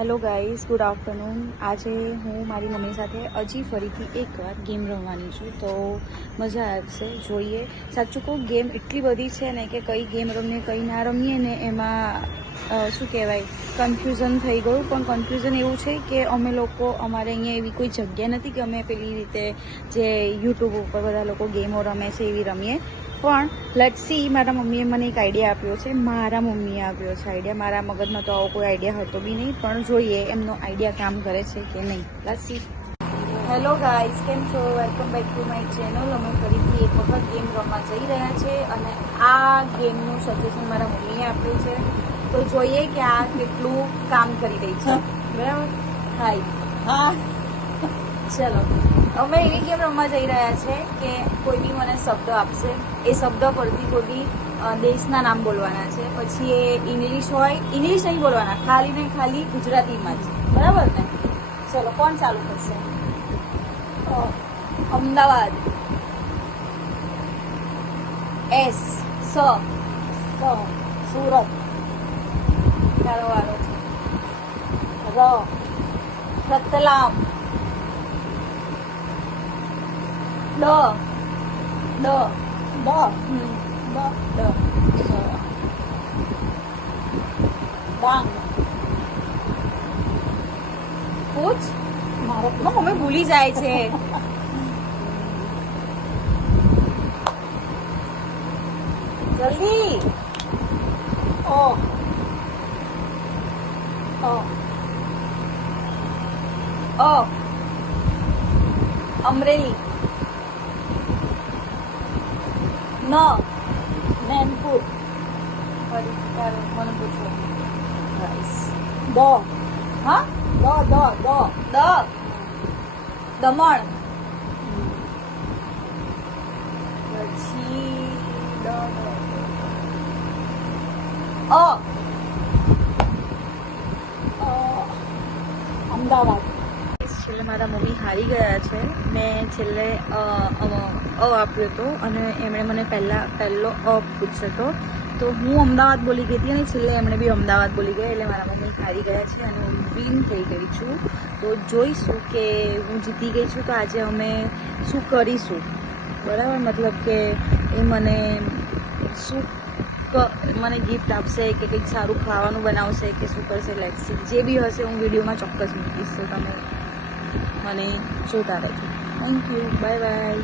Hello guys, good afternoon. આજે હું મારી મમ્મી સાથે હજી ફરીથી એકવાર ગેમ રમવાની છું, તો મજા આવશે. જોઈએ. સાચું કહું, ગેમ એટલી બધી છે ને કે કઈ ગેમ રમીએ કઈ ના રમીએ ને એમાં શું કહેવાય, કન્ફ્યુઝન થઈ ગયું. પણ કન્ફ્યુઝન એવું છે કે અમે લોકો, અમારે અહીંયા એવી કોઈ જગ્યા નથી કે અમે પેલી રીતે જે યુટ્યુબ ઉપર બધા લોકો ગેમો રમે છે એવી રમીએ. પણ લેટ્સ સી, મારા મમ્મીએ મને એક આઈડિયા આપ્યો છે. મારા મમ્મીએ આપ્યો છે આઈડિયા. મારા મગજમાં તો આવો કોઈ આઈડિયા હતો બી નહીં, પણ જોઈએ એમનો આઈડિયા કામ કરે છે કે નહીં. Let's see. હેલો ગાઈઝ, કેમ છો? Welcome back to my channel. અમે ફરીથી એક વખત ગેમ રમવા જઈ રહ્યા છે અને આ ગેમનું સજેશન મારા મમ્મીએ આપ્યું છે, તો જોઈએ કે આ કેટલું કામ કરી રહી છે. બરાબર? હાય. હા, ચલો. અમે એવી ગેમ રમવા જઈ રહ્યા છે કે કોઈ બી મને શબ્દ આપશે, એ શબ્દ પરથી કોઈ બી દેશના નામ બોલવાના છે. પછી એ ઇંગ્લિશ હોય, ઇંગ્લિશ નહીં બોલવાના, ખાલી ને ખાલી ગુજરાતીમાં જ. બરાબર ને? ચલો, કોણ ચાલુ કરશે? અમદાવાદ. એસ. સુરત. ચાલો વાળો છે. રતલામ. પૂછ. મમ્મી ભૂલી જાય છે. જલ્દી. અમરેલી. મેનપુર. મને પૂછો. દમણ. પછી અમદાવાદ. છેલ્લે મારા મમ્મી હારી ગયા છે. મેં છેલ્લે આપ્યો હતો અને એમણે મને પહેલો પૂછ્યો હતો, તો હું અમદાવાદ બોલી ગઈ હતી અને છેલ્લે એમણે બી અમદાવાદ બોલી ગયા, એટલે મારા મમ્મી હારી ગયા છે અને હું વિન થઈ ગઈ છું. તો જોઈશું કે હું જીતી ગઈ છું તો આજે અમે શું કરીશું. બરાબર? મતલબ કે એ મને શું મને ગિફ્ટ આપશે કે કંઈક સારું ખાવાનું બનાવશે કે શું કરશે. Let's see. જે બી હશે હું વિડીયોમાં ચોક્કસ મૂકીશ, તો તમે મને જોતા રહેજો. Thank you. Bye bye.